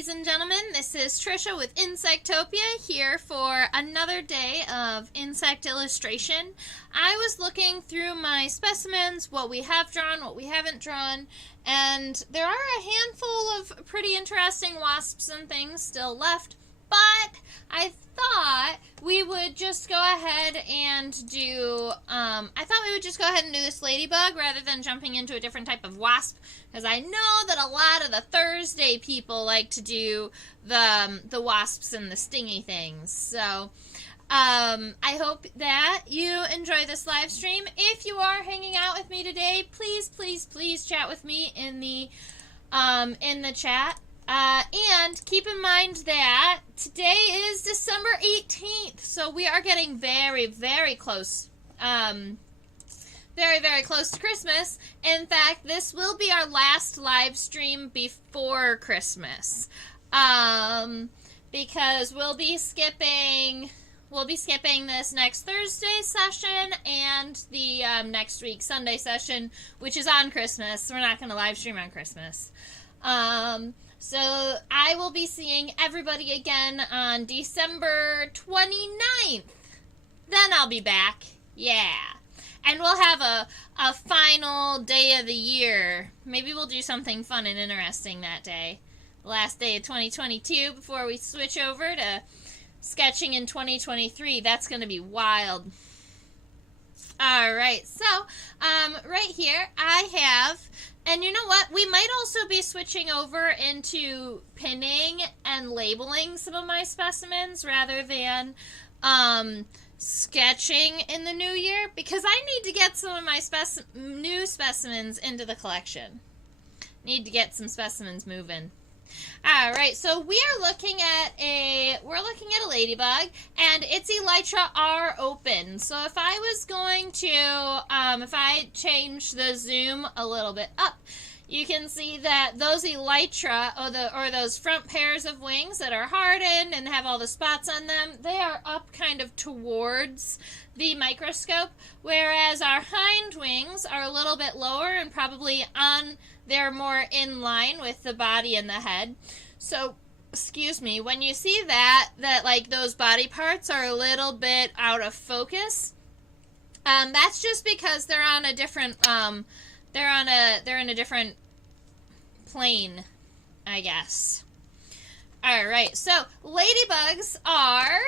ladies and gentlemen. This is Trisha with Insectopia here for another day of insect illustration. I was looking through my specimens, what we have drawn, what we haven't drawn, and there are a handful of pretty interesting wasps and things still left, but I thought we would just go ahead and do, this ladybug rather than jumping into a different type of wasp, because I know that a lot of the Thursday people like to do the wasps and the stingy things. So, I hope that you enjoy this live stream. If you are hanging out with me today, please chat with me in the chat. And keep in mind that today is December 18th, so we are getting very, very close, very close to Christmas. In fact, this will be our last live stream before Christmas, because we'll be skipping this next Thursday session and the next week Sunday session, which is on Christmas. We're not going to live stream on Christmas. So I will be seeing everybody again on December 29th. Then I'll be back. Yeah. And we'll have a final day of the year. Maybe we'll do something fun and interesting that day. The last day of 2022 before we switch over to sketching in 2023. That's going to be wild. Alright, so right here I have... And you know what? We might also be switching over into pinning and labeling some of my specimens rather than sketching in the new year, because I need to get some of my new specimens into the collection. Need to get some specimens moving. All right, so we are looking at a ladybug, and its elytra are open. So if I was going to, if I change the zoom a little bit up, you can see that those elytra, or those front pairs of wings that are hardened and have all the spots on them, they are up kind of towards the microscope, whereas our hind wings are a little bit lower and probably they're more in line with the body and the head. So, excuse me, when you see that like those body parts are a little bit out of focus, that's just because they're on a different, they're in a different plane, I guess. Alright, so ladybugs are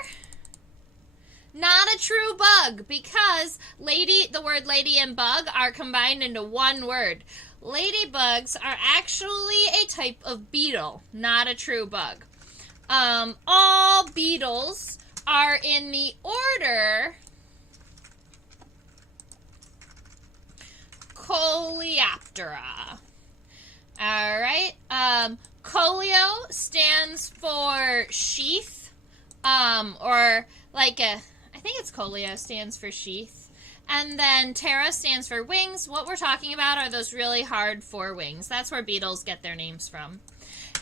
not a true bug because the word lady and bug are combined into one word. Ladybugs are actually a type of beetle, not a true bug. All beetles are in the order Coleoptera. Alright, Coleo stands for sheath, or like I think it's Coleo stands for sheath. And then Ptera stands for wings. What we're talking about are those really hard forewings. That's where beetles get their names from.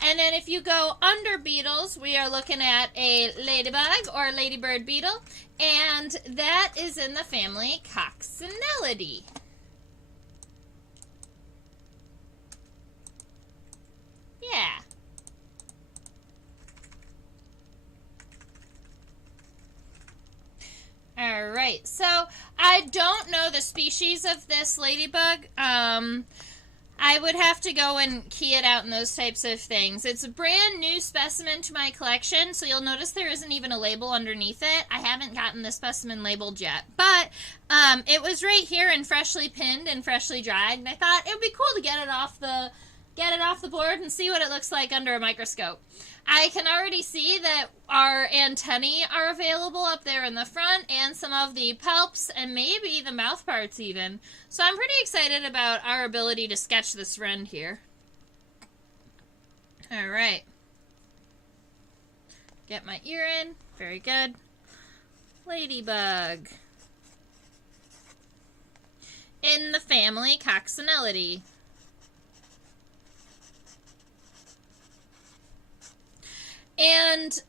And then if you go under beetles, we are looking at a ladybug or ladybird beetle. And that is in the family Coccinellidae. Yeah. Alright, so I don't know the species of this ladybug. I would have to go and key it out in those types of things. It's a brand new specimen to my collection, so you'll notice there isn't even a label underneath it. I haven't gotten the specimen labeled yet, but it was right here and freshly pinned and freshly dried, and I thought it would be cool to get it off the board and see what it looks like under a microscope. I can already see that our antennae are available up there in the front, and some of the palps, and maybe the mouth parts even. So I'm pretty excited about our ability to sketch this friend here. Alright. Get my ear in. Very good. Ladybug. In the family Coccinellidae. And,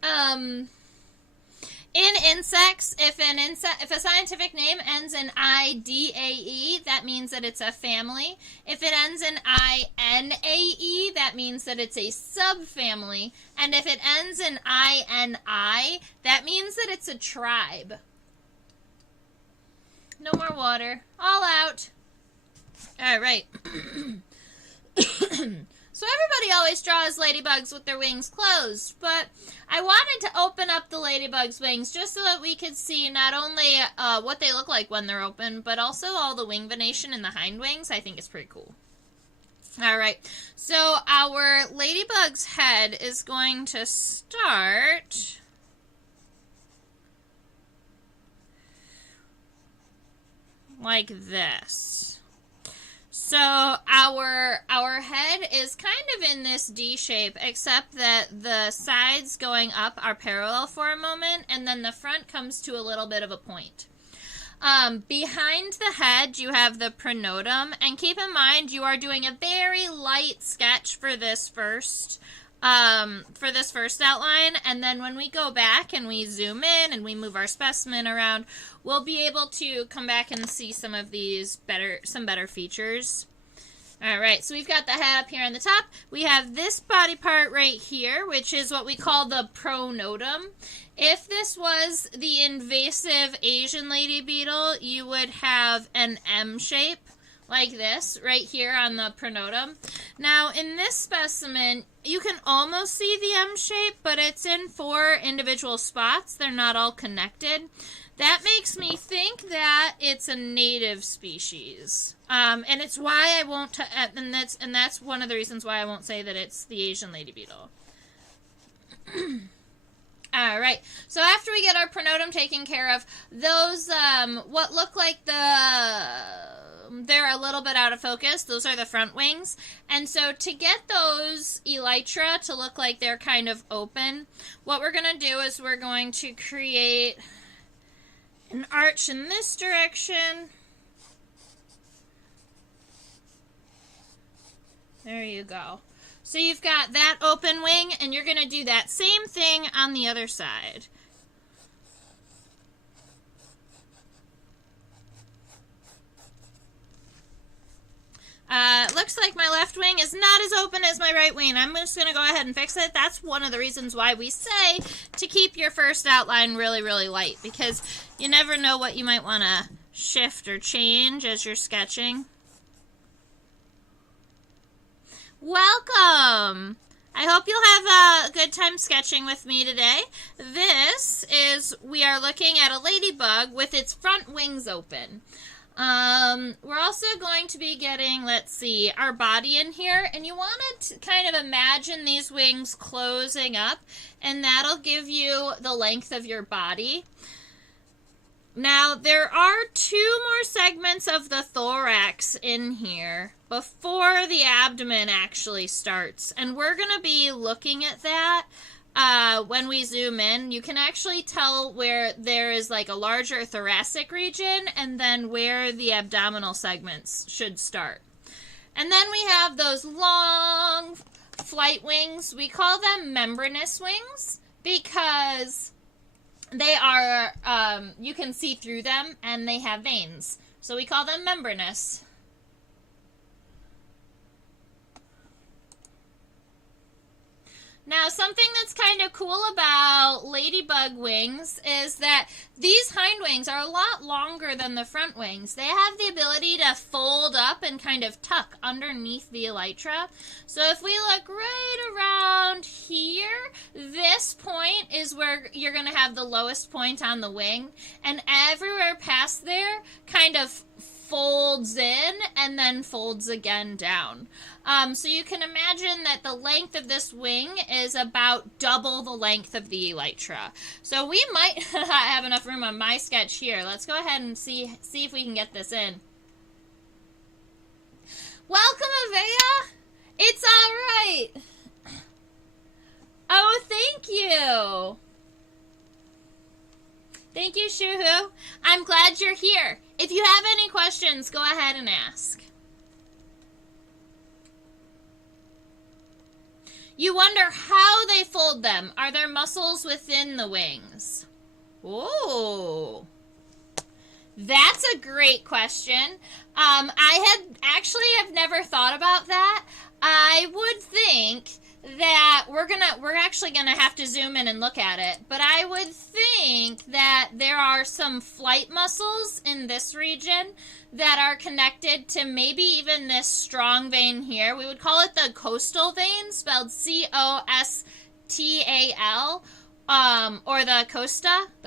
In insects, if a scientific name ends in IDAE, that means that it's a family. If it ends in INAE, that means that it's a subfamily. And if it ends in INI, that means that it's a tribe. No more water. All out. All right. So everybody always draws ladybugs with their wings closed, but I wanted to open up the ladybug's wings just so that we could see not only what they look like when they're open, but also all the wing venation in the hind wings. I think it's pretty cool. All right, so our ladybug's head is going to start like this. So our head is kind of in this D shape, except that the sides going up are parallel for a moment, and then the front comes to a little bit of a point. Behind the head, you have the pronotum, and keep in mind you are doing a very light sketch for this first outline, and then when we go back and we zoom in and we move our specimen around, we'll be able to come back and see some of these better features. All right, so we've got the head up here on the top. We have this body part right here, which is what we call the pronotum. If this was the invasive Asian lady beetle, you would have an M shape like this right here on the pronotum. Now, in this specimen, you can almost see the M shape, but it's in 4 individual spots. They're not all connected. That makes me think that it's a native species. And it's why I won't, and that's one of the reasons why I won't say that it's the Asian lady beetle. All right, so after we get our pronotum taken care of, those, what look like they're a little bit out of focus, those are the front wings. And so to get those elytra to look like they're kind of open, what we're going to do is we're going to create an arch in this direction. There you go. So you've got that open wing, and you're going to do that same thing on the other side. Looks like my left wing is not as open as my right wing. I'm just going to go ahead and fix it. That's one of the reasons why we say to keep your first outline really, really light, because you never know what you might want to shift or change as you're sketching. Welcome! I hope you'll have a good time sketching with me today. We are looking at a ladybug with its front wings open. We're also going to be getting, let's see, our body in here, and you want to kind of imagine these wings closing up, and that'll give you the length of your body. Now, there are 2 more segments of the thorax in here before the abdomen actually starts, and we're going to be looking at that when we zoom in. You can actually tell where there is like a larger thoracic region and then where the abdominal segments should start. And then we have those long flight wings. We call them membranous wings because they are, you can see through them and they have veins. So we call them membranous. Now, something that's kind of cool about ladybug wings is that these hind wings are a lot longer than the front wings. They have the ability to fold up and kind of tuck underneath the elytra. So if we look right around here, this point is where you're going to have the lowest point on the wing. And everywhere past there kind of folds in and then folds again down. So you can imagine that the length of this wing is about double the length of the elytra. So we might have enough room on my sketch here. Let's go ahead and see if we can get this in. Welcome, Avea! It's all right! Oh, thank you! Thank you, Shuhu. I'm glad you're here. If you have any questions, go ahead and ask. You wonder how they fold them. Are there muscles within the wings? Oh, that's a great question. I have never thought about that. I would think that we're actually gonna have to zoom in and look at it, but I would think that there are some flight muscles in this region that are connected to maybe even this strong vein here. We would call it the costal vein, spelled Costal, or the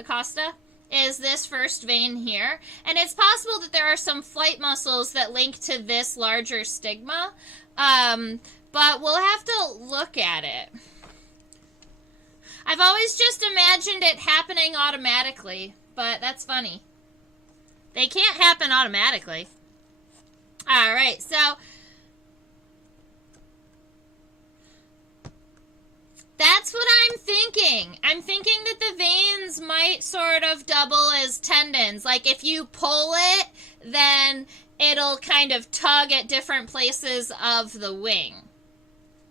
costa is this first vein here. And it's possible that there are some flight muscles that link to this larger stigma. But we'll have to look at it. I've always just imagined it happening automatically, but that's funny. They can't happen automatically. All right, so that's what I'm thinking. I'm thinking that the veins might sort of double as tendons. Like if you pull it, then it'll kind of tug at different places of the wing.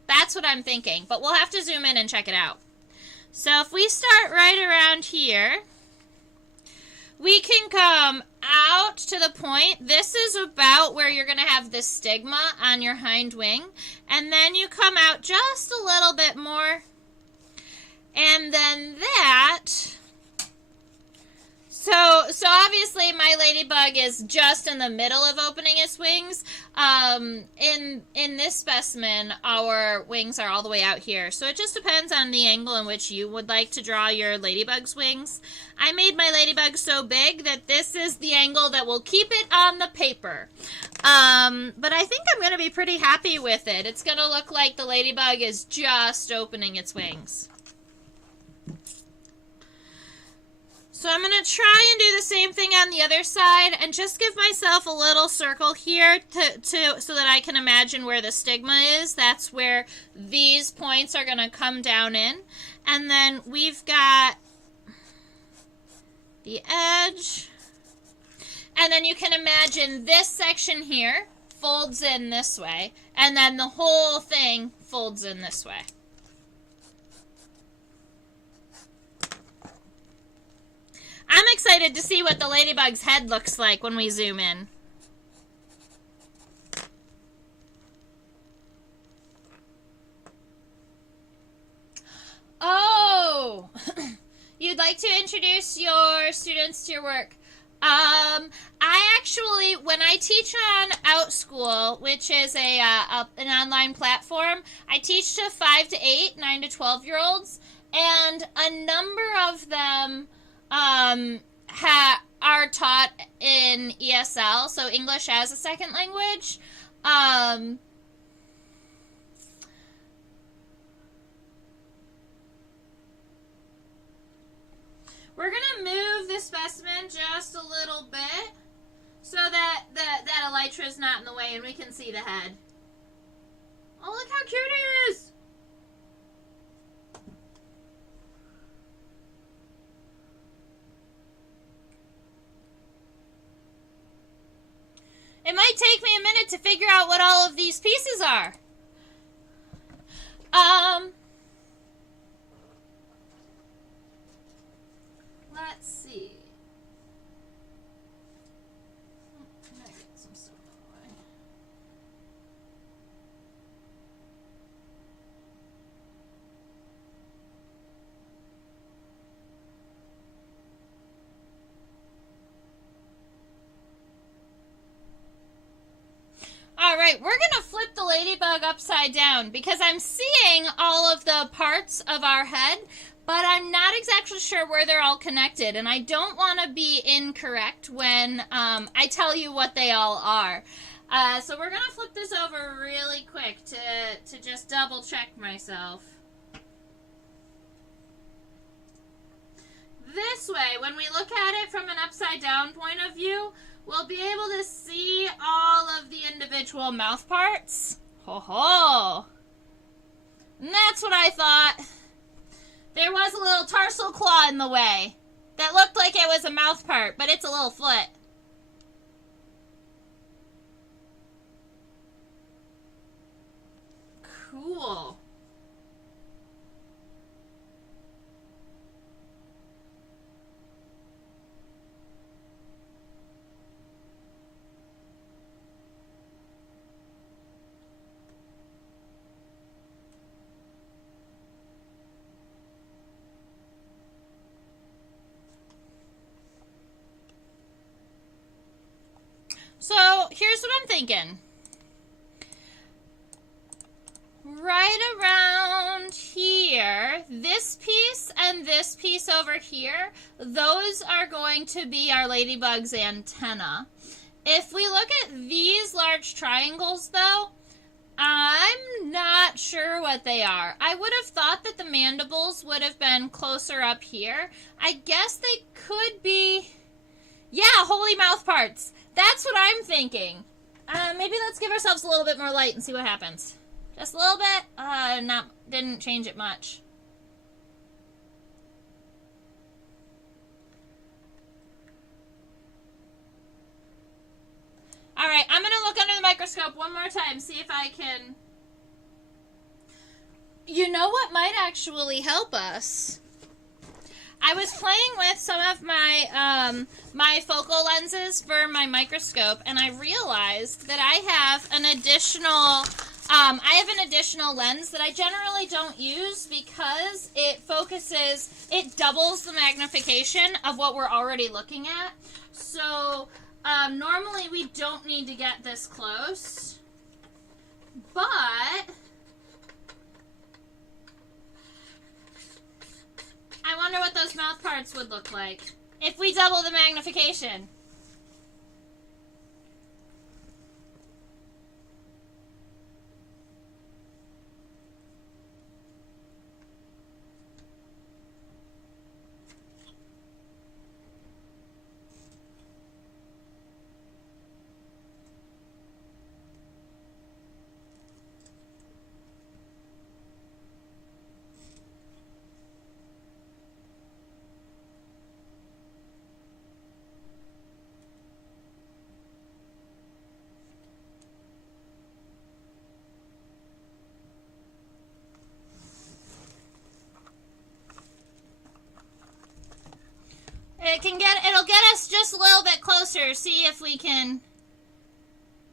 That's what I'm thinking, but we'll have to zoom in and check it out. So if we start right around here, we can come out to the point. This is about where you're going to have the stigma on your hind wing. And then you come out just a little bit more. And then that... So obviously my ladybug is just in the middle of opening its wings. In this specimen, our wings are all the way out here. So it just depends on the angle in which you would like to draw your ladybug's wings. I made my ladybug so big that this is the angle that will keep it on the paper. But I think I'm going to be pretty happy with it. It's going to look like the ladybug is just opening its wings. So I'm going to try and do the same thing on the other side and just give myself a little circle here so that I can imagine where the stigma is. That's where these points are going to come down in. And then we've got the edge. And then you can imagine this section here folds in this way. And then the whole thing folds in this way. I'm excited to see what the ladybug's head looks like when we zoom in. Oh, you'd like to introduce your students to your work. I actually, when I teach on OutSchool, which is an online platform, I teach to 5 to 8, 9 to 12-year-olds, and a number of them are taught in ESL, so English as a second language. We're going to move the specimen just a little bit so that elytra is not in the way and we can see the head. Oh, look how cute it is! It might take me a minute to figure out what all of these pieces are. Let's see. Can I get some stuff out of the way? All right, we're going to flip the ladybug upside down because I'm seeing all of the parts of our head, but I'm not exactly sure where they're all connected, and I don't want to be incorrect when I tell you what they all are. So we're going to flip this over really quick to just double check myself. This way, when we look at it from an upside down point of view, we'll be able to see all of the individual mouth parts. Ho ho! And that's what I thought. There was a little tarsal claw in the way that looked like it was a mouth part, but it's a little foot. Cool. thinking? Right around here, this piece and this piece over here, those are going to be our ladybug's antenna. If we look at these large triangles, though, I'm not sure what they are. I would have thought that the mandibles would have been closer up here. I guess they could be, yeah, holy mouth parts. That's what I'm thinking. Maybe let's give ourselves a little bit more light and see what happens. Just a little bit. Didn't change it much. All right, I'm going to look under the microscope one more time, see if I can... You know what might actually help us? I was playing with some of my my focal lenses for my microscope, and I realized that I have an additional lens that I generally don't use because it doubles the magnification of what we're already looking at. So normally we don't need to get this close, but I wonder what those mouth parts would look like if we double the magnification. It'll get us just a little bit closer, see if we can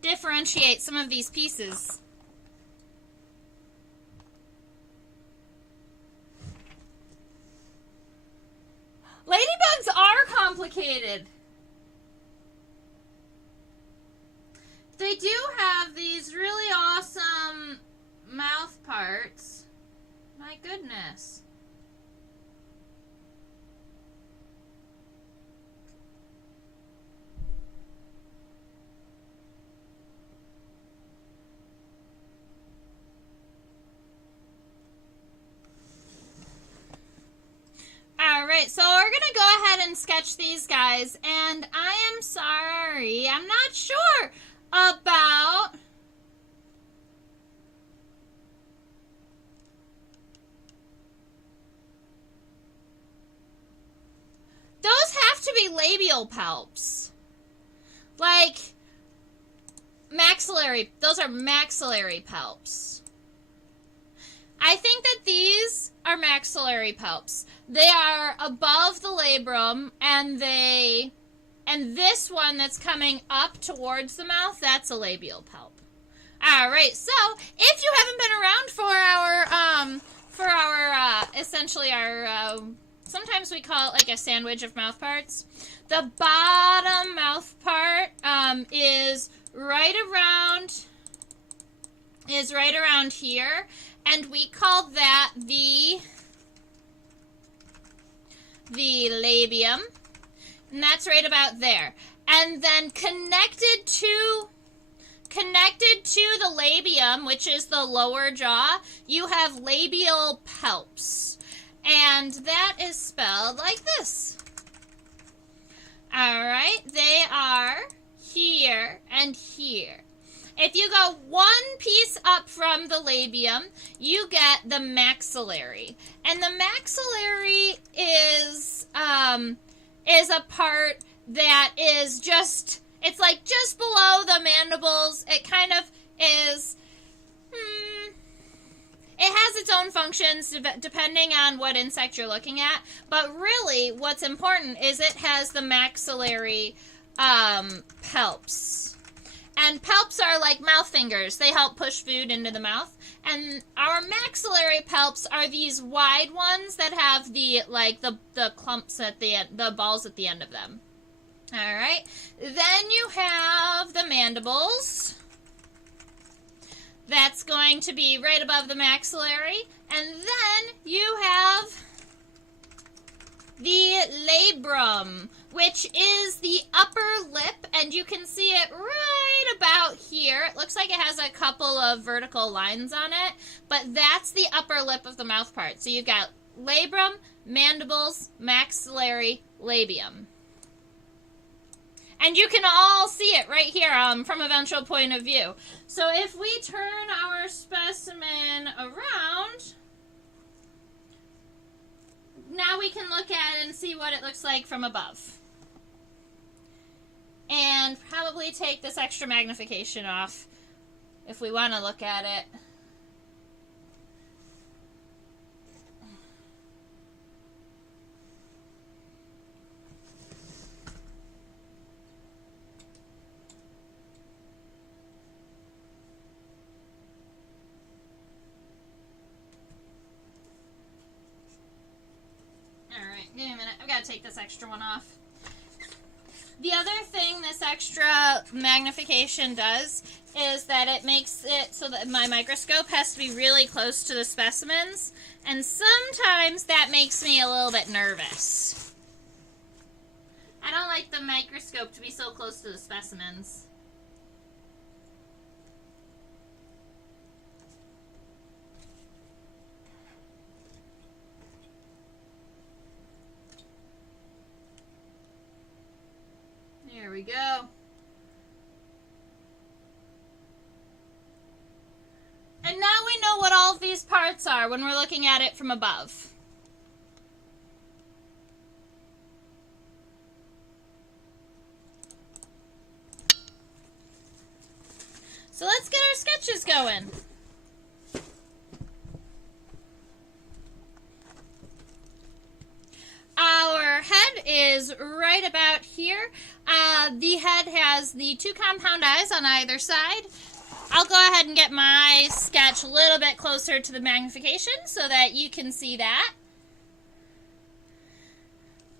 differentiate some of these pieces. Ladybugs are complicated. They do have these really awesome mouth parts. My goodness. Alright, so we're going to go ahead and sketch these guys, and I am sorry, I'm not sure about... Those have to be labial palps. Like, maxillary, those are maxillary palps. I think that these are maxillary palps. They are above the labrum, and this one that's coming up towards the mouth, that's a labial palp. All right, so if you haven't been around for our essentially our sometimes we call it like a sandwich of mouth parts. The bottom mouth part is right around here. And we call that the labium, and that's right about there. And then connected to the labium, which is the lower jaw, you have labial palps, and that is spelled like this. All right, they are here and here. If you go one piece up from the labium, you get the maxillary. And the maxillary is a part that is just, it's like just below the mandibles. It kind of is, it has its own functions depending on what insect you're looking at. But really, what's important is it has the maxillary palps. And palps are like mouth fingers. They help push food into the mouth. And our maxillary palps are these wide ones that have the clumps at the end, the balls at the end of them. All right. Then you have the mandibles. That's going to be right above the maxillary. And then you have the labrum, which is the upper lip, and you can see it right about here. It looks like it has a couple of vertical lines on it, but that's the upper lip of the mouth part. So you've got labrum, mandibles, maxillary, labium. And you can all see it right here from a ventral point of view. So if we turn our specimen around, now we can look at it and see what it looks like from above. And probably take this extra magnification off if we want to look at it. Alright, give me a minute. I've got to take this extra one off. The other thing this extra magnification does is that it makes it so that my microscope has to be really close to the specimens, and sometimes that makes me a little bit nervous. I don't like the microscope to be so close to the specimens. There we go. And now we know what all of these parts are when we're looking at it from above. So let's get our sketches going. Our head is right about here. The head has the two compound eyes on either side. I'll go ahead and get my sketch a little bit closer to the magnification so that you can see that.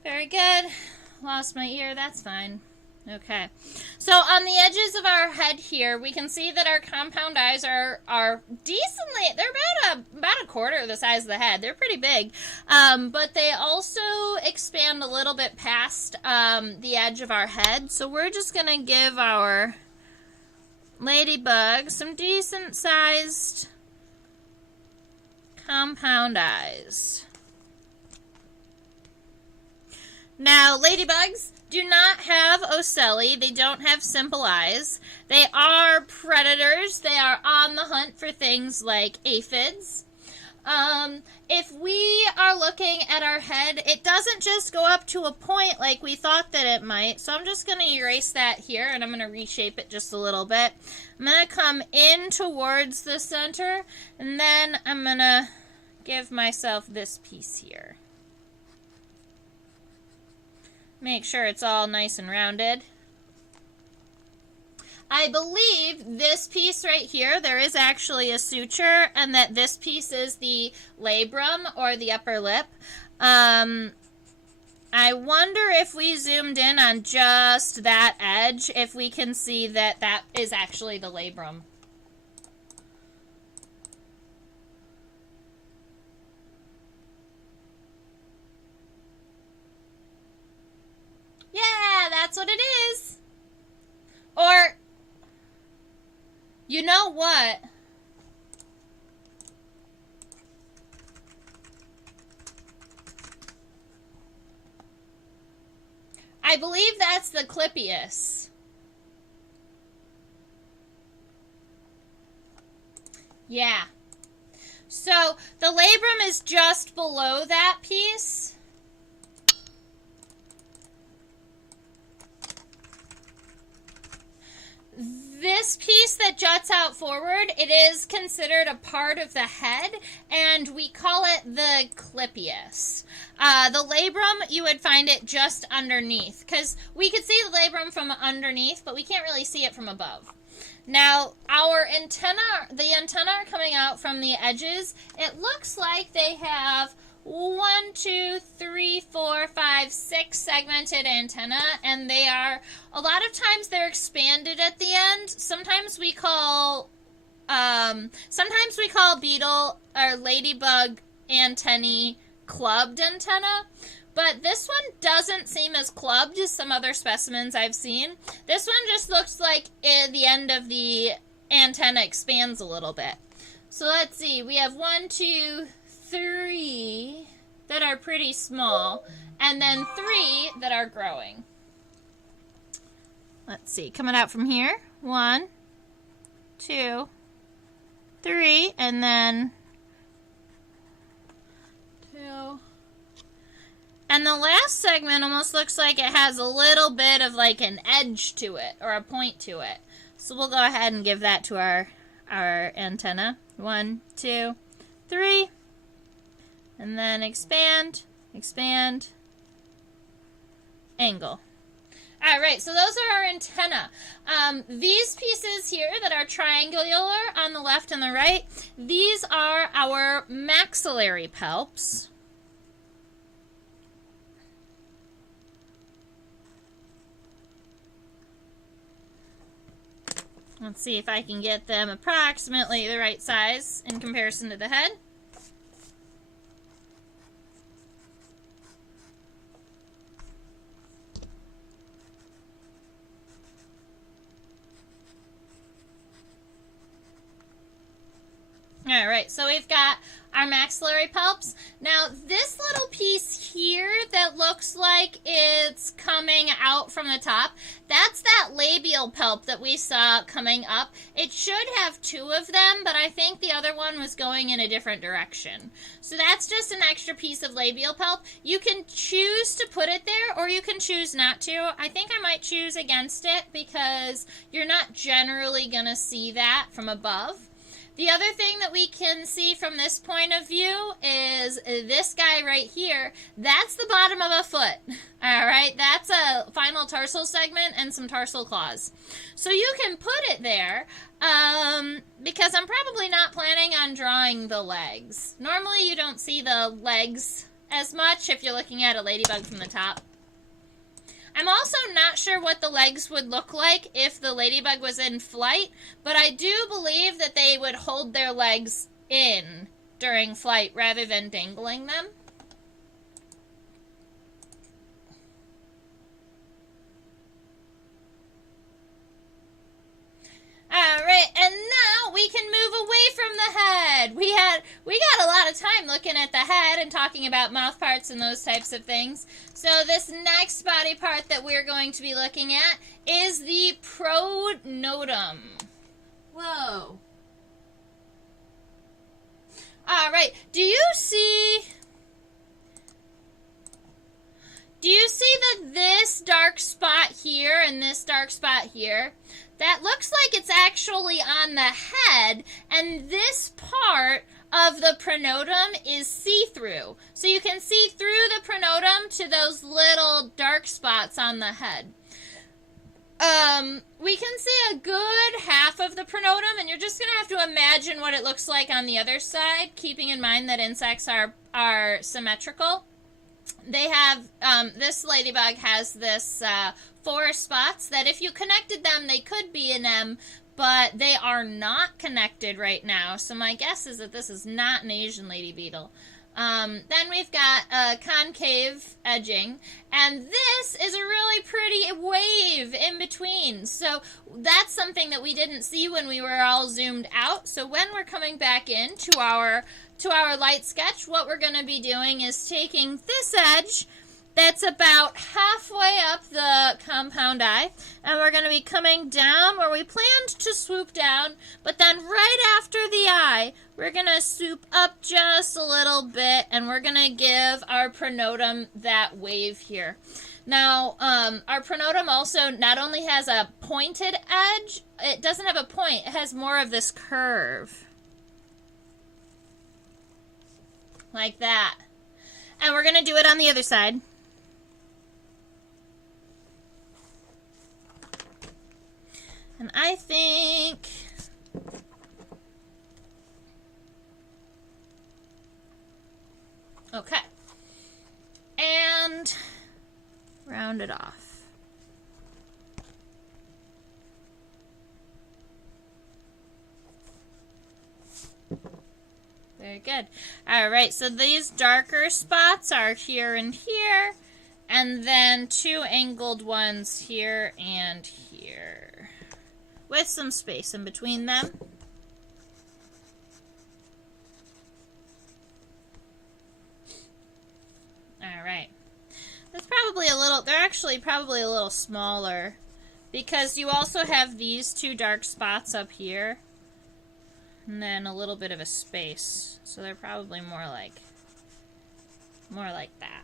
Very good. Lost my ear, that's fine. Okay. So on the edges of our head here, we can see that our compound eyes are decently, they're about a quarter the size of the head. They're pretty big. But they also expand a little bit past the edge of our head. So we're just going to give our ladybug some decent sized compound eyes. Now, ladybugs do not have ocelli. They don't have simple eyes. They are predators. They are on the hunt for things like aphids. If we are looking at our head, it doesn't just go up to a point like we thought that it might. So I'm just going to erase that here, and I'm going to reshape it just a little bit. I'm going to come in towards the center, and then I'm going to give myself this piece here. Make sure it's all nice and rounded. I believe this piece right here, there is actually a suture, and that this piece is the labrum, or the upper lip. I wonder if we zoomed in on just that edge, if we can see that that is actually the labrum. Yeah, that's what it is. Or, you know what? I believe that's the clippius. Yeah. So, the labrum is just below that piece. This piece that juts out forward, it is considered a part of the head, and we call it the clippius. The labrum, you would find it just underneath, because we could see the labrum from underneath, but we can't really see it from above. Now, our antenna, the antennae are coming out from the edges. It looks like they have 1, 2, 3, 4, 5, 6 segmented antenna, and they are, a lot of times they're expanded at the end. Sometimes we call beetle or ladybug antennae clubbed antenna, but this one doesn't seem as clubbed as some other specimens I've seen. This one just looks like the end of the antenna expands a little bit. So let's see, we have 1, 2, 3 that are pretty small, and then 3 that are growing. Let's see, coming out from here, 1, 2, 3, and then 2. And the last segment almost looks like it has a little bit of like an edge to it, or a point to it. So we'll go ahead and give that to our antenna. 1, 2, 3. And then expand, expand, angle. All right, so those are our antenna. These pieces here that are triangular on the left and the right, these are our maxillary palps. Let's see if I can get them approximately the right size in comparison to the head. All right, so we've got our maxillary palps. Now, this little piece here that looks like it's coming out from the top, that's that labial palp that we saw coming up. It should have 2 of them, but I think the other one was going in a different direction. So that's just an extra piece of labial palp. You can choose to put it there, or you can choose not to. I think I might choose against it because you're not generally going to see that from above. The other thing that we can see from this point of view is this guy right here. That's the bottom of a foot. All right, that's a final tarsal segment and some tarsal claws. So you can put it there because I'm probably not planning on drawing the legs. Normally you don't see the legs as much if you're looking at a ladybug from the top. I'm also not sure what the legs would look like if the ladybug was in flight, but I do believe that they would hold their legs in during flight rather than dangling them. All right, and now we can move away from the head. We got a lot of time looking at the head and talking about mouth parts and those types of things. So this next body part that we're going to be looking at is the pronotum. Whoa. All right, do you see that this dark spot here and this dark spot here, that looks like it's actually on the head, and this part of the pronotum is see-through. So you can see through the pronotum to those little dark spots on the head. We can see a good half of the pronotum, and you're just going to have to imagine what it looks like on the other side, keeping in mind that insects are symmetrical. They have, this ladybug has this 4 spots that if you connected them, they could be an M, but they are not connected right now. So my guess is that this is not an Asian lady beetle. Then we've got concave edging, and this is a really pretty wave in between. So that's something that we didn't see when we were all zoomed out. So when we're coming back in to our light sketch, what we're going to be doing is taking this edge that's about halfway up the compound eye, and we're going to be coming down where we planned to swoop down, but then right after the eye, we're going to swoop up just a little bit, and we're going to give our pronotum that wave here. Now, our pronotum also not only has a pointed edge, it doesn't have a point, it has more of this curve. Like that. And we're going to do it on the other side. And I think okay. round it off. Very good. All right, so these darker spots are here and here, and then two angled ones here and here, with some space in between them. All right. That's probably a little, they're actually probably a little smaller, because you also have these two dark spots up here, and then a little bit of a space. So they're probably more like that.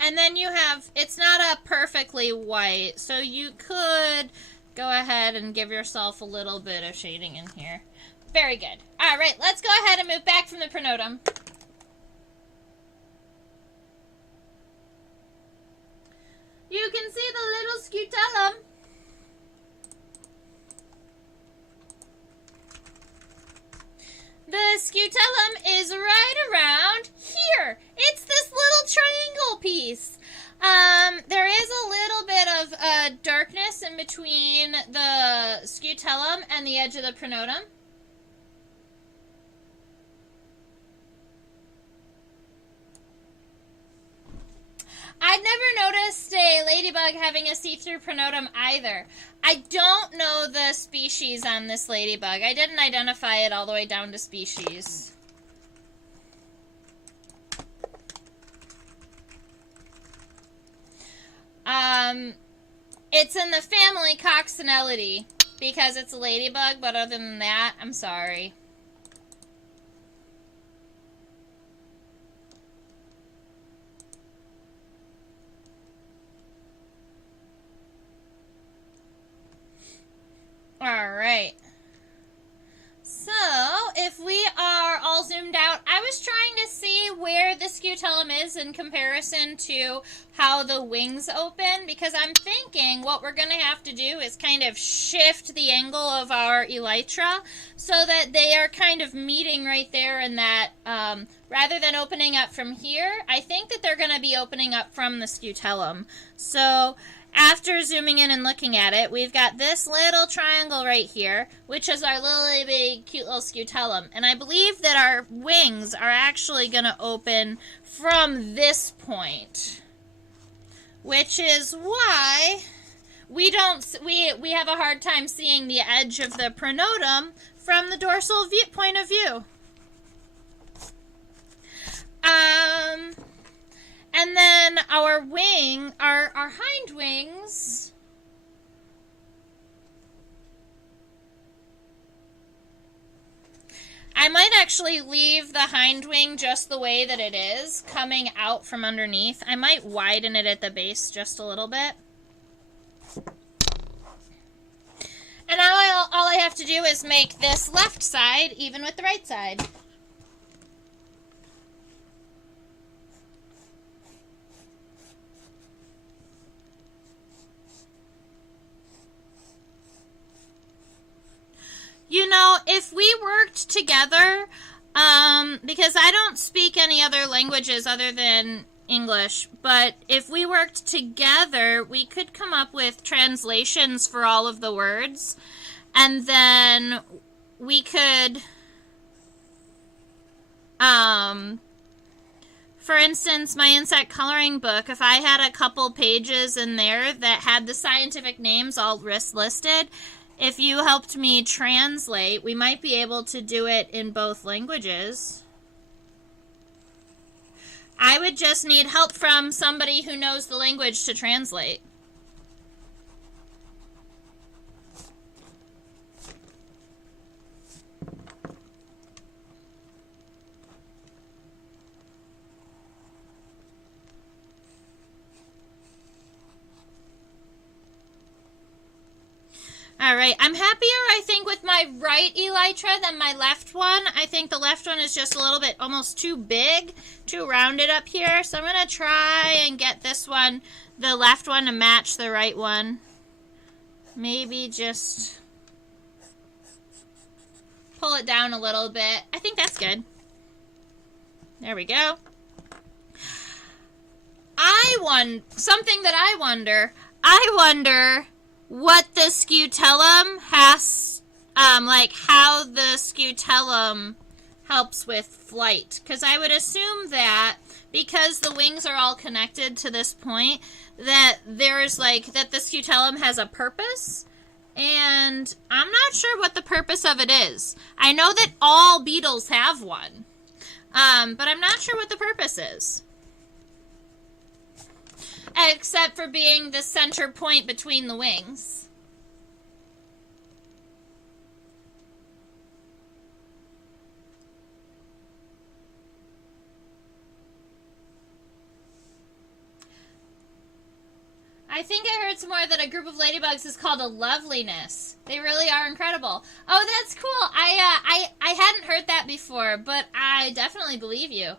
And then you have, it's not a perfectly white, so you could go ahead and give yourself a little bit of shading in here. Very good. All right, let's go ahead and move back from the pronotum. You can see the little scutellum. The scutellum is right around here. It's this little triangle piece. There is a little bit of darkness in between the scutellum and the edge of the pronotum. I'd never noticed a ladybug having a see-through pronotum either. I don't know the species on this ladybug. I didn't identify it all the way down to species. It's in the family Coccinellidae because it's a ladybug, but other than that, I'm sorry. All right. So, if we are all zoomed out, I was trying to see where the scutellum is in comparison to how the wings open, because I'm thinking what we're going to have to do is kind of shift the angle of our elytra so that they are kind of meeting right there in that, rather than opening up from here, I think that they're going to be opening up from the scutellum. So, after zooming in and looking at it, we've got this little triangle right here, which is our little big cute little scutellum. And I believe that our wings are actually going to open from this point, which is why we have a hard time seeing the edge of the pronotum from the dorsal point of view. And then our hind wings, I might actually leave the hind wing just the way that it is, coming out from underneath. I might widen it at the base just a little bit. And now all I have to do is make this left side even with the right side. You know, if we worked together, because I don't speak any other languages other than English, but if we worked together, we could come up with translations for all of the words, and then we could, for instance, my insect coloring book, if I had a couple pages in there that had the scientific names all listed, if you helped me translate, we might be able to do it in both languages. I would just need help from somebody who knows the language to translate. All right, I'm happier, I think, with my right elytra than my left one. I think the left one is just a little bit almost too big, too rounded up here. So I'm going to try and get this one, the left one, to match the right one. Maybe just pull it down a little bit. I think that's good. There we go. I something that I wonder what the scutellum has, like how the scutellum helps with flight. Because I would assume that because the wings are all connected to this point, that there's like, that the scutellum has a purpose. And I'm not sure what the purpose of it is. I know that all beetles have one. But I'm not sure what the purpose is. Except for being the center point between the wings. I think I heard somewhere that a group of ladybugs is called a loveliness. They really are incredible. Oh, that's cool. I hadn't heard that before, but I definitely believe you.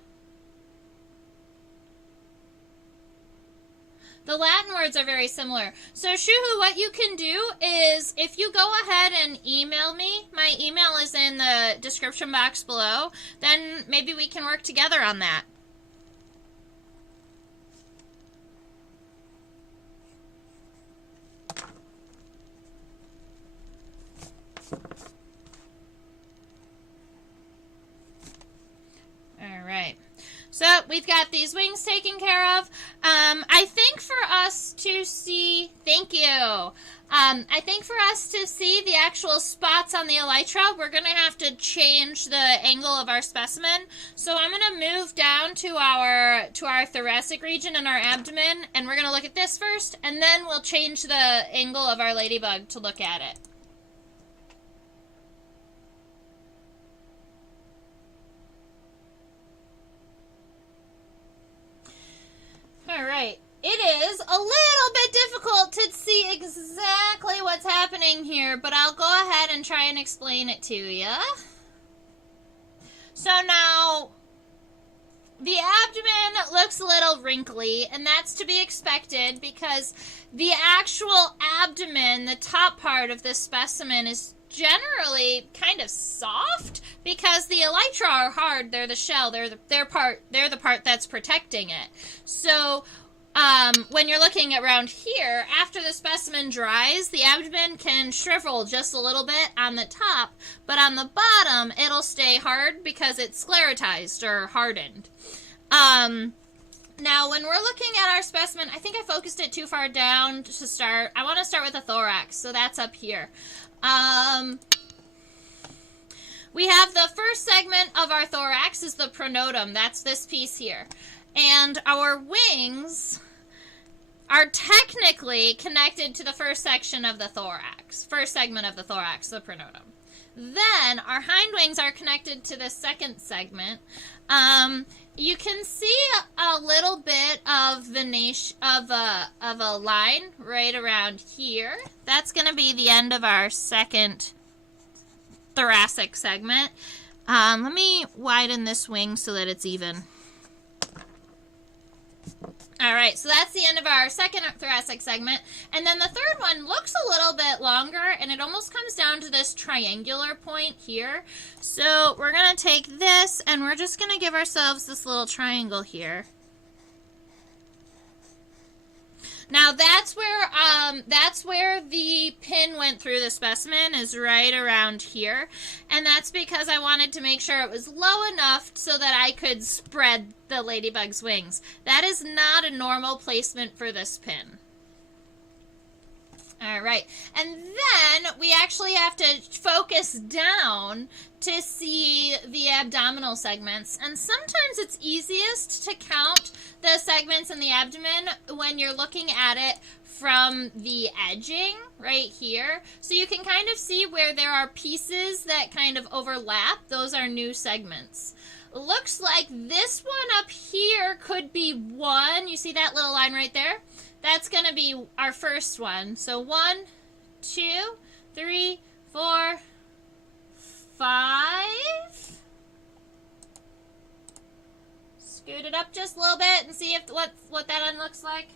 The Latin words are very similar. So, Shuhu, what you can do is, if you go ahead and email me, my email is in the description box below, then maybe we can work together on that. All right. So we've got these wings taken care of. I think for us to see, thank you. I think for us to see the actual spots on the elytra, we're going to have to change the angle of our specimen. So I'm going to move down to our thoracic region and our abdomen, and we're going to look at this first, and then we'll change the angle of our ladybug to look at it. All right. It is a little bit difficult to see exactly what's happening here, but I'll go ahead and try and explain it to you. So now, the abdomen looks a little wrinkly, and that's to be expected because the actual abdomen, the top part of this specimen, is generally kind of soft because the elytra are hard. They're the shell. They're the part that's protecting it. So when you're looking around here, after the specimen dries, the abdomen can shrivel just a little bit on the top, but on the bottom, it'll stay hard because it's sclerotized or hardened. Now, when we're looking at our specimen, I think I focused it too far down to start. I want to start with the thorax, so that's up here. We have the first segment of our thorax is the pronotum. That's this piece here. And our wings are technically connected to the first section of the thorax, first segment of the thorax, the pronotum. Then our hind wings are connected to the second segment. You can see a little bit of venation of a line right around here. That's going to be the end of our second thoracic segment. Let me widen this wing so that it's even. All right, so that's the end of our second thoracic segment. And then the third one looks a little bit longer, and it almost comes down to this triangular point here. So we're going to take this, and we're just going to give ourselves this little triangle here. Now that's where the pin went through the specimen, is right around here. And that's because I wanted to make sure it was low enough so that I could spread the ladybug's wings. That is not a normal placement for this pin. All right, and then we actually have to focus down to see the abdominal segments. And sometimes it's easiest to count the segments in the abdomen when you're looking at it from the edging right here. So you can kind of see where there are pieces that kind of overlap. Those are new segments. Looks like this one up here could be one. You see that little line right there? That's going to be our first one. So 1, 2, 3, 4, 5. Scoot it up just a little bit and see if what that one looks like.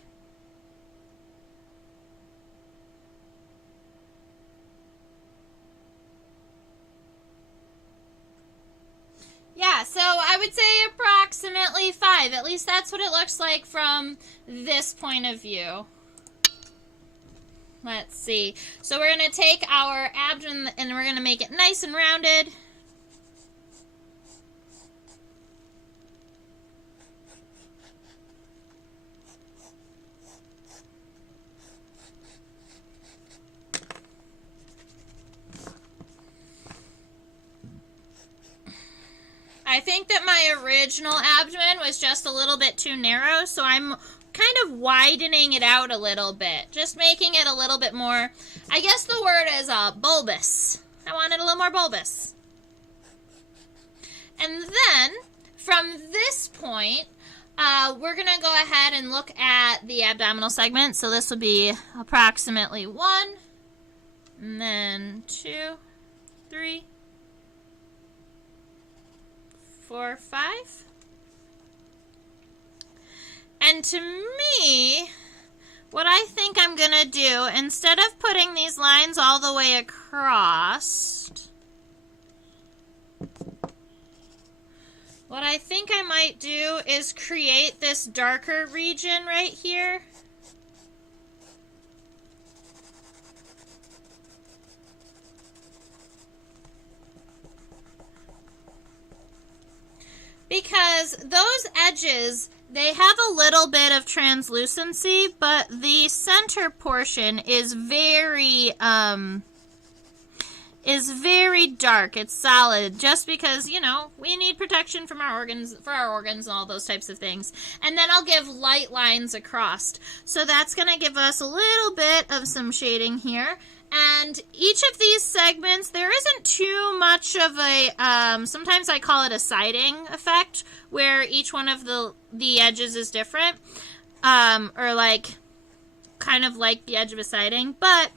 Yeah, Yeah, so I would say approximately 5. At least that's what it looks like from this point of view. Let's see. So we're going to take our abdomen and we're going to make it nice and rounded. I think that my original abdomen was just a little bit too narrow, so I'm kind of widening it out a little bit. Just making it a little bit more, I guess the word is bulbous. I want it a little more bulbous. And then, from this point, we're going to go ahead and look at the abdominal segment. So this will be approximately 1, and then 2, 3, 4, 5. And to me, what I think I'm going to do, instead of putting these lines all the way across, what I think I might do is create this darker region right here. Because those edges, they have a little bit of translucency, but the center portion is very dark. It's solid, just because, you know, we need protection from our organs, and all those types of things. And then I'll give light lines across. So that's going to give us a little bit of some shading here. And each of these segments, there isn't too much of a, sometimes I call it a siding effect, where each one of the edges is different, or like, kind of like the edge of a siding. But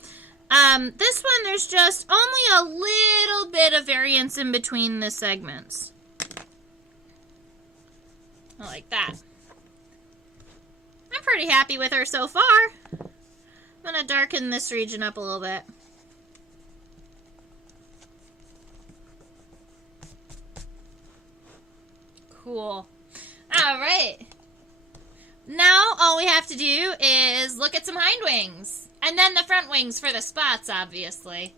this one, there's just only a little bit of variance in between the segments. Like that. I'm pretty happy with her so far. I'm going to darken this region up a little bit. Cool. All right. Now all we have to do is look at some hind wings. And then the front wings for the spots, obviously.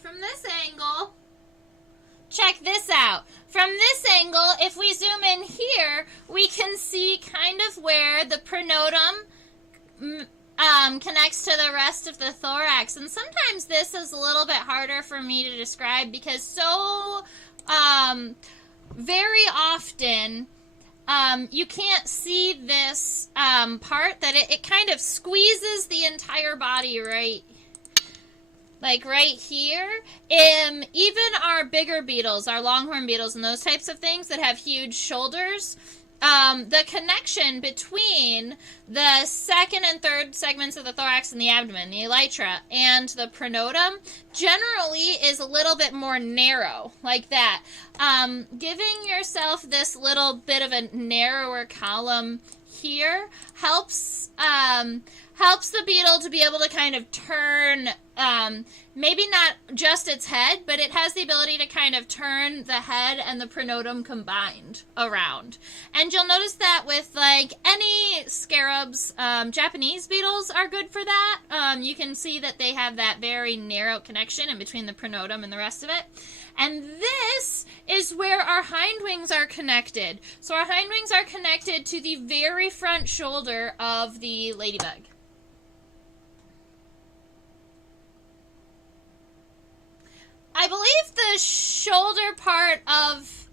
From this angle, check this out. From this angle, if we zoom in here, we can see kind of where the pronotum connects to the rest of the thorax. And sometimes this is a little bit harder for me to describe because so very often you can't see this part, that it kind of squeezes the entire body right here. Even our bigger beetles, our longhorn beetles and those types of things that have huge shoulders, the connection between the second and third segments of the thorax and the abdomen, the elytra, and the pronotum generally is a little bit more narrow, like that. Giving yourself this little bit of a narrower column here helps the beetle to be able to kind of turn, maybe not just its head, but it has the ability to kind of turn the head and the pronotum combined around. And you'll notice that with like any scarabs, Japanese beetles are good for that. You can see that they have that very narrow connection in between the pronotum and the rest of it. And this is where our hind wings are connected. So our hind wings are connected to the very front shoulder of the ladybug. I believe the shoulder part of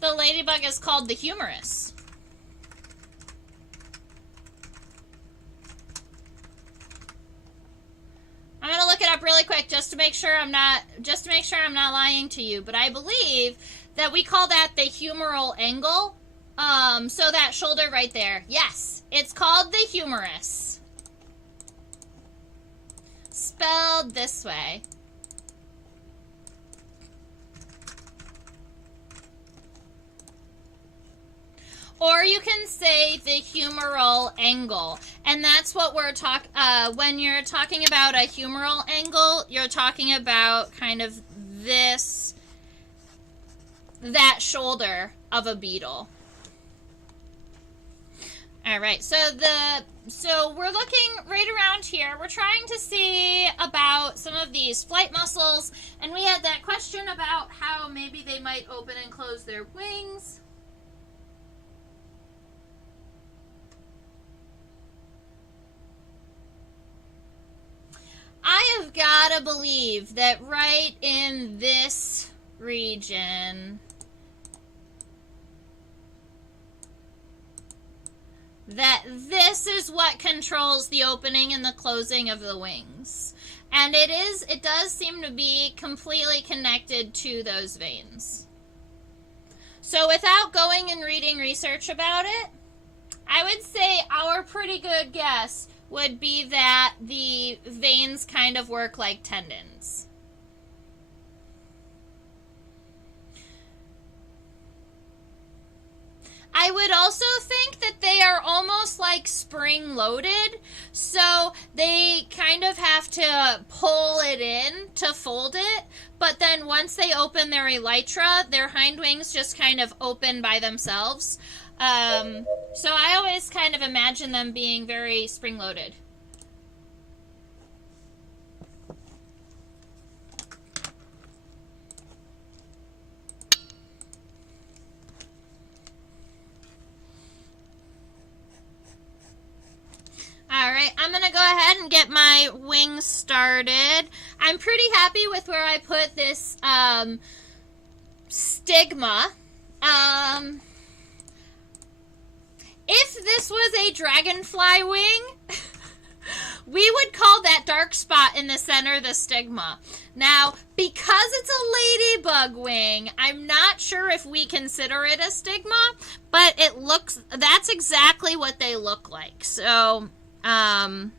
the ladybug is called the humerus. I'm going to look it up really quick just to make sure I'm not lying to you, but I believe that we call that the humeral angle. So that shoulder right there. Yes, it's called the humerus. spelled this way. Or you can say the humeral angle. And that's what we're when you're talking about a humeral angle, you're talking about kind of that shoulder of a beetle. All right, so we're looking right around here. We're trying to see about some of these flight muscles, and we had that question about how maybe they might open and close their wings. I have got to believe that right in this region, that this is what controls the opening and the closing of the wings. And it does seem to be completely connected to those veins. So without going and reading research about it, I would say our pretty good guess would be that the veins kind of work like tendons. I would also think that they are almost like spring-loaded, so they kind of have to pull it in to fold it, but then once they open their elytra, their hind wings just kind of open by themselves. So I always kind of imagine them being very spring-loaded. All right, I'm going to go ahead and get my wings started. I'm pretty happy with where I put this stigma. If this was a dragonfly wing, we would call that dark spot in the center the stigma. Now, because it's a ladybug wing, I'm not sure if we consider it a stigma, but that's exactly what they look like. So, I'm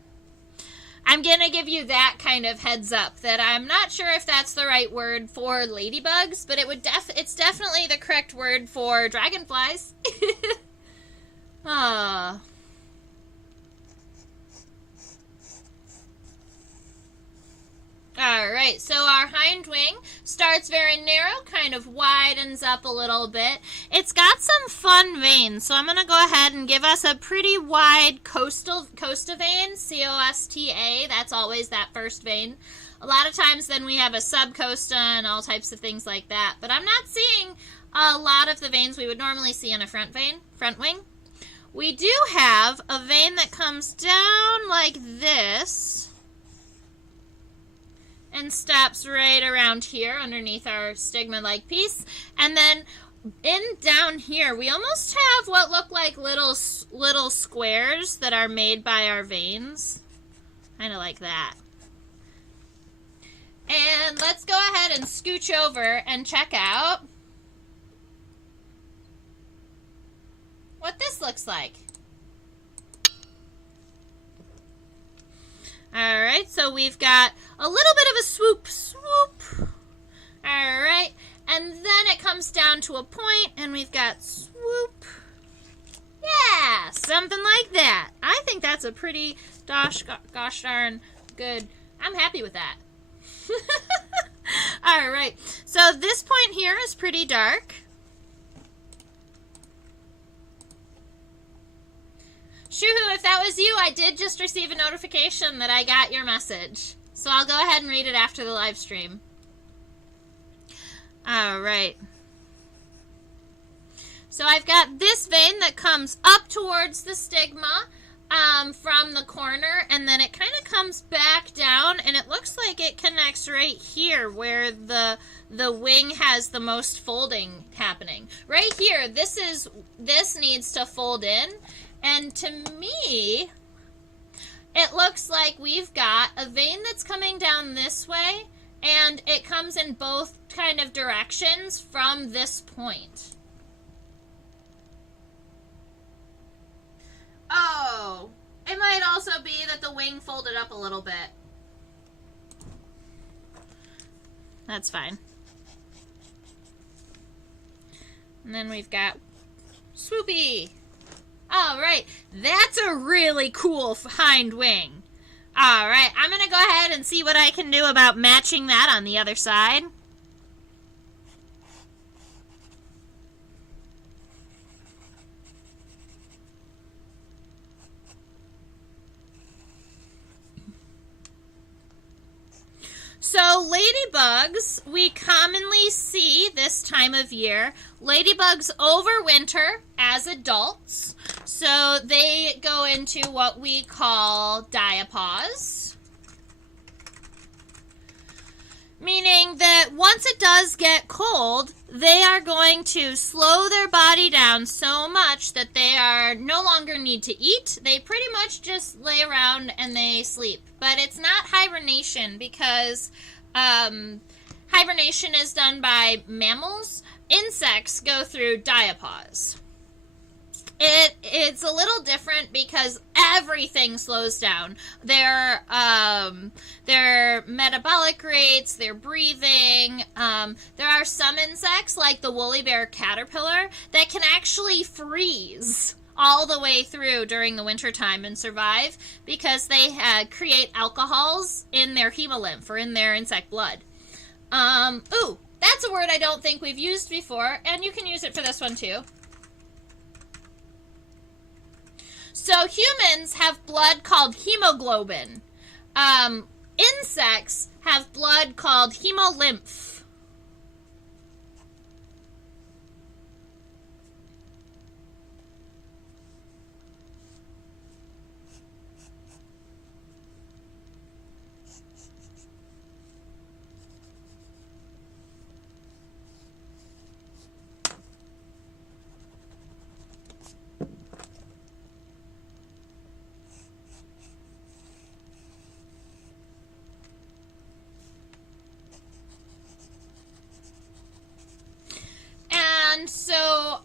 going to give you that kind of heads up that I'm not sure if that's the right word for ladybugs, but it's definitely the correct word for dragonflies. Ah. All right, so our hind wing starts very narrow, kind of widens up a little bit. It's got some fun veins, so I'm going to go ahead and give us a pretty wide costa vein, C-O-S-T-A. That's always that first vein. A lot of times then we have a subcosta and all types of things like that, but I'm not seeing a lot of the veins we would normally see in a front wing. We do have a vein that comes down like this and stops right around here underneath our stigma-like piece. And then down here, we almost have what look like little squares that are made by our veins. Kind of like that. And let's go ahead and scooch over and check out what this looks like. All right, so we've got a little bit of a swoop. All right, and then it comes down to a point, and we've got swoop. Yeah, something like that. I think that's a pretty gosh darn good. I'm happy with that. All right, so this point here is pretty dark. Shoo-hoo, if that was you, I did just receive a notification that I got your message. So I'll go ahead and read it after the live stream. All right. So I've got this vein that comes up towards the stigma from the corner, and then it kind of comes back down, and it looks like it connects right here where the wing has the most folding happening. Right here, this needs to fold in. And to me, it looks like we've got a vein that's coming down this way, and it comes in both kind of directions from this point. Oh, it might also be that the wing folded up a little bit. That's fine. And then we've got Swoopy. All right, that's a really cool hind wing. All right, I'm going to go ahead and see what I can do about matching that on the other side. So ladybugs, we commonly see this time of year. Ladybugs overwinter as adults. So they go into what we call diapause. Meaning that once it does get cold, they are going to slow their body down so much that they are no longer need to eat. They pretty much just lay around and they sleep. But it's not hibernation because hibernation is done by mammals. Insects go through diapause. It's a little different because everything slows down. Their metabolic rates, their breathing. There are some insects like the woolly bear caterpillar that can actually freeze all the way through during the wintertime and survive because they create alcohols in their hemolymph or in their insect blood. Ooh, that's a word I don't think we've used before, and you can use it for this one too. So humans have blood called hemoglobin. Insects have blood called hemolymph. And so,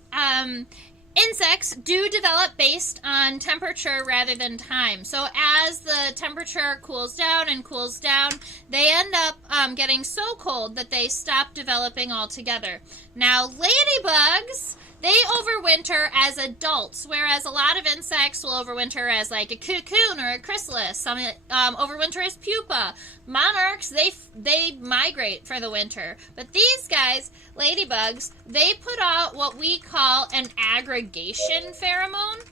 insects do develop based on temperature rather than time. So as the temperature cools down, they end up getting so cold that they stop developing altogether. Now, ladybugs, they overwinter as adults, whereas a lot of insects will overwinter as like a cocoon or a chrysalis. Some overwinter as pupa. Monarchs, they migrate for the winter. But these guys, ladybugs, they put out what we call an aggregation pheromone.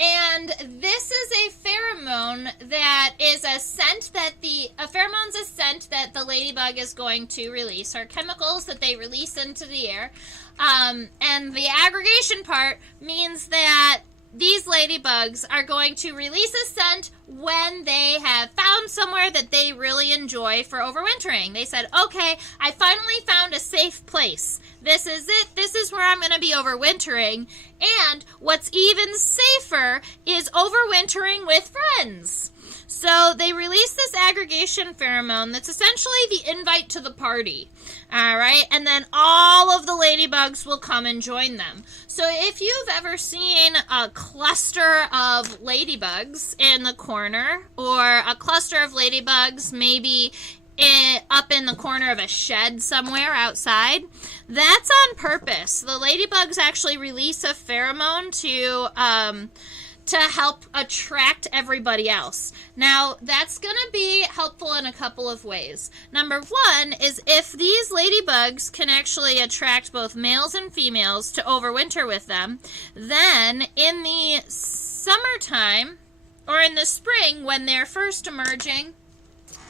And this is a pheromone that is a scent that a pheromone's a scent that the ladybug is going to release, or chemicals that they release into the air. And the aggregation part means that these ladybugs are going to release a scent when they have found somewhere that they really enjoy for overwintering. They said, okay, I finally found a safe place. This is it. This is where I'm going to be overwintering. And what's even safer is overwintering with friends. So they release this aggregation pheromone that's essentially the invite to the party. All right, and then all of the ladybugs will come and join them. So if you've ever seen a cluster of ladybugs in the corner, or a cluster of ladybugs maybe up in the corner of a shed somewhere outside, that's on purpose. The ladybugs actually release a pheromone to help attract everybody else. Now, that's going to be helpful in a couple of ways. Number one is if these ladybugs can actually attract both males and females to overwinter with them, then in the summertime, or in the spring when they're first emerging,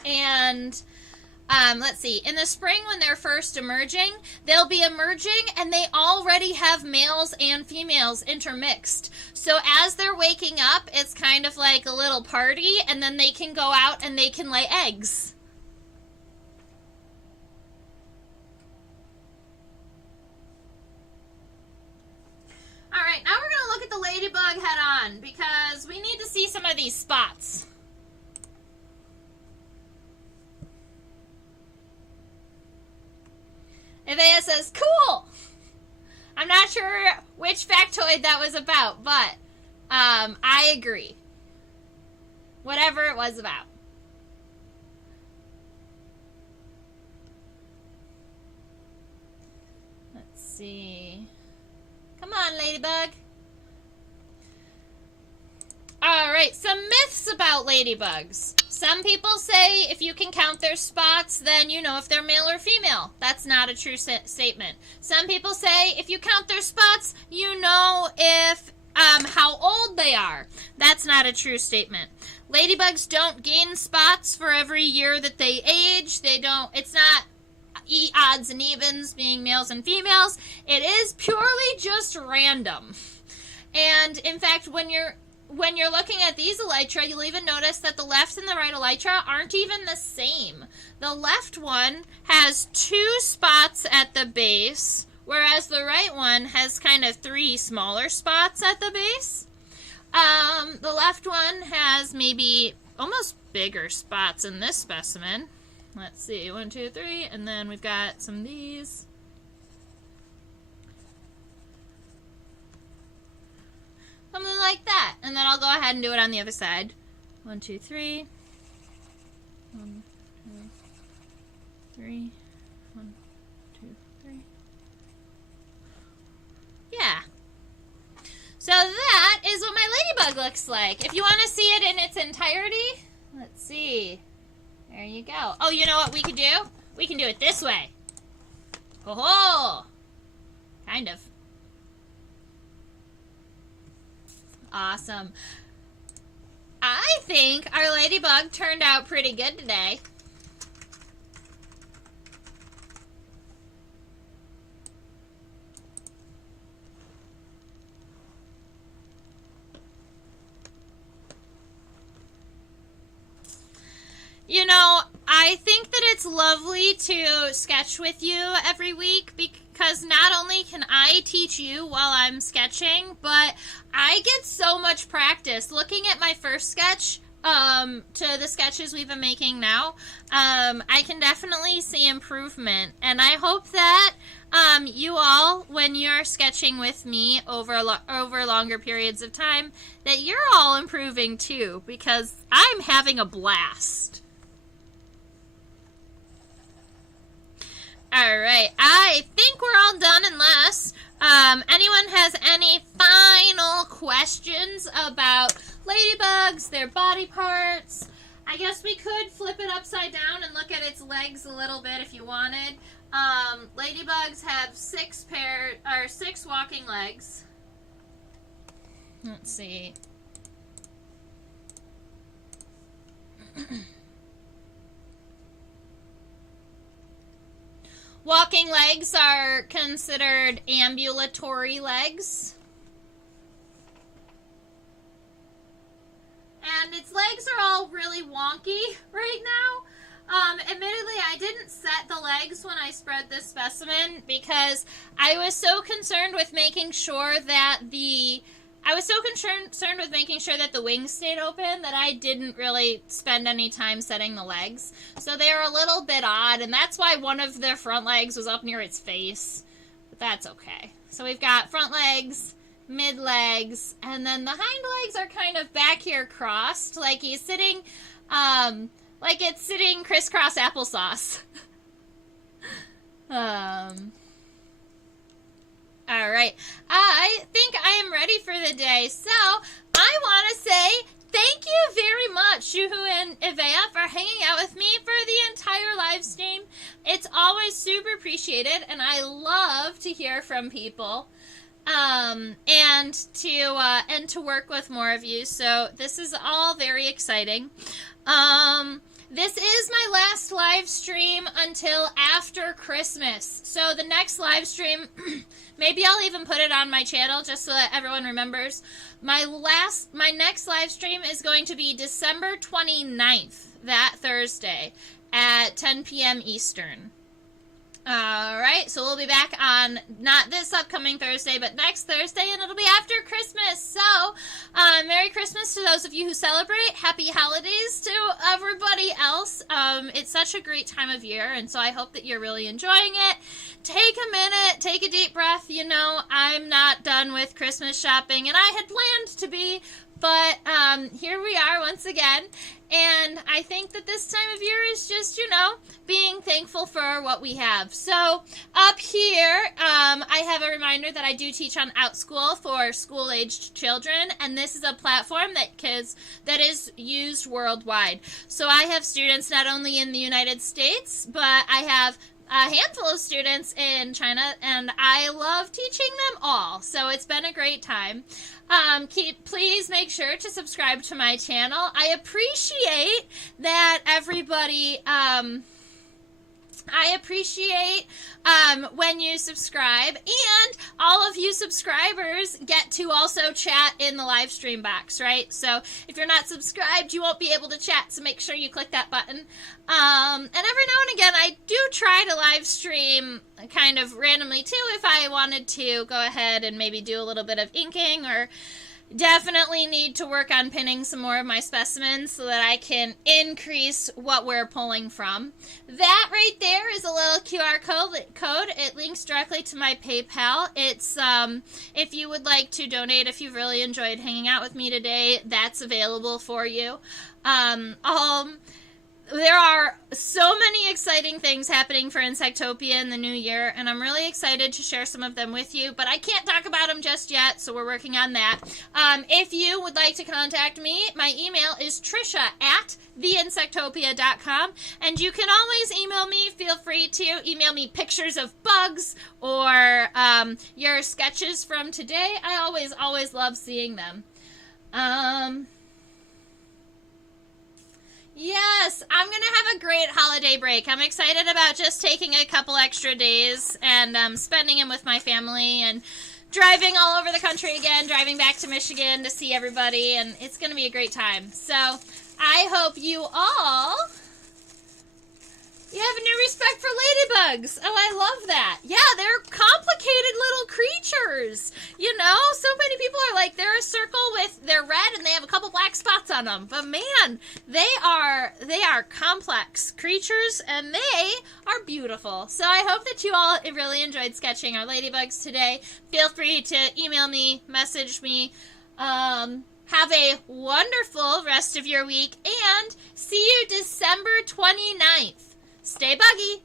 and in the spring when they're first emerging, they'll be emerging and they already have males and females intermixed. So as they're waking up, it's kind of like a little party, and then they can go out and they can lay eggs. All right, now we're going to look at the ladybug head on because we need to see some of these spots. Evea says, cool! I'm not sure which factoid that was about, but I agree. Whatever it was about. see. Come on, Ladybug. Alright, some myths about ladybugs. Some people say if you can count their spots, then you know if they're male or female. That's not a true statement. Some people say if you count their spots, you know if how old they are. That's not a true statement. Ladybugs don't gain spots for every year that they age. It's not odds and evens being males and females. It is purely just random. And in fact, when you're looking at these elytra, you'll even notice that the left and the right elytra aren't even the same. The left one has 2 spots at the base, whereas the right one has kind of 3 smaller spots at the base. The left one has maybe almost bigger spots in this specimen. Let's see, 1, 2, 3, and then we've got some of these. Something like that. And then I'll go ahead and do it on the other side. 1, 2, 3. 1, 2, 3. 1, 2, 3. Yeah. So that is what my ladybug looks like. If you want to see it in its entirety, let's see. There you go. Oh, you know what we could do? We can do it this way. Ho-ho! Kind of. Awesome. I think our ladybug turned out pretty good today. You know, I think that it's lovely to sketch with you every week because not only can I teach you while I'm sketching, but I get so much practice. Looking at my first sketch to the sketches we've been making now, I can definitely see improvement. And I hope that you all, when you're sketching with me over longer periods of time, that you're all improving too, because I'm having a blast. Alright, I think we're all done unless anyone has any final questions about ladybugs, their body parts. I guess we could flip it upside down and look at its legs a little bit if you wanted. Ladybugs have 6 walking legs. Let's see. Walking legs are considered ambulatory legs. And its legs are all really wonky right now. Admittedly, I didn't set the legs when I spread this specimen because I was so concerned with making sure that the wings stayed open that I didn't really spend any time setting the legs. So they were a little bit odd, and that's why one of their front legs was up near its face. But that's okay. So we've got front legs, mid legs, and then the hind legs are kind of back here crossed, like he's sitting, like it's sitting crisscross applesauce. Alright, I think I am ready for the day, so I want to say thank you very much, Shuhu and Ivea, for hanging out with me for the entire live stream. It's always super appreciated, and I love to hear from people, and to work with more of you, so this is all very exciting. This is my last live stream until after Christmas. So the next live stream, maybe I'll even put it on my channel just so that everyone remembers. My next live stream is going to be December 29th, that Thursday, at 10 p.m. Eastern. Alright, so we'll be back on, not this upcoming Thursday, but next Thursday, and it'll be after Christmas. So, Merry Christmas to those of you who celebrate. Happy holidays to everybody else. It's such a great time of year, and so I hope that you're really enjoying it. Take a minute, take a deep breath. You know, I'm not done with Christmas shopping, and I had planned to be, But here we are once again, and I think that this time of year is just, being thankful for what we have. So up here, I have a reminder that I do teach on OutSchool for school-aged children, and this is a platform that is used worldwide. So I have students not only in the United States, but I have a handful of students in China, and I love teaching them all. So it's been a great time. Please make sure to subscribe to my channel. I appreciate that everybody, when you subscribe, and all of you subscribers get to also chat in the live stream box, right? So if you're not subscribed, you won't be able to chat, so make sure you click that button. And every now and again, I do try to live stream kind of randomly too, if I wanted to go ahead and maybe do a little bit of inking, or definitely need to work on pinning some more of my specimens so that I can increase what we're pulling from. That right there is a little QR code. It links directly to my PayPal. It's if you would like to donate, if you've really enjoyed hanging out with me today, that's available for you. There are so many exciting things happening for Insectopia in the new year, and I'm really excited to share some of them with you, but I can't talk about them just yet, so we're working on that. If you would like to contact me, my email is trisha@theinsectopia.com, and you can always email me. Feel free to email me pictures of bugs or your sketches from today. I always love seeing them. Yes, I'm going to have a great holiday break. I'm excited about just taking a couple extra days and spending them with my family and driving all over the country again, driving back to Michigan to see everybody, and it's going to be a great time. So I hope you all... You have a new respect for ladybugs. Oh, I love that. Yeah, they're complicated little creatures. So many people are like, they're a circle they're red and they have a couple black spots on them. But man, they are complex creatures and they are beautiful. So I hope that you all really enjoyed sketching our ladybugs today. Feel free to email me, message me. Have a wonderful rest of your week and see you December 29th. Stay buggy!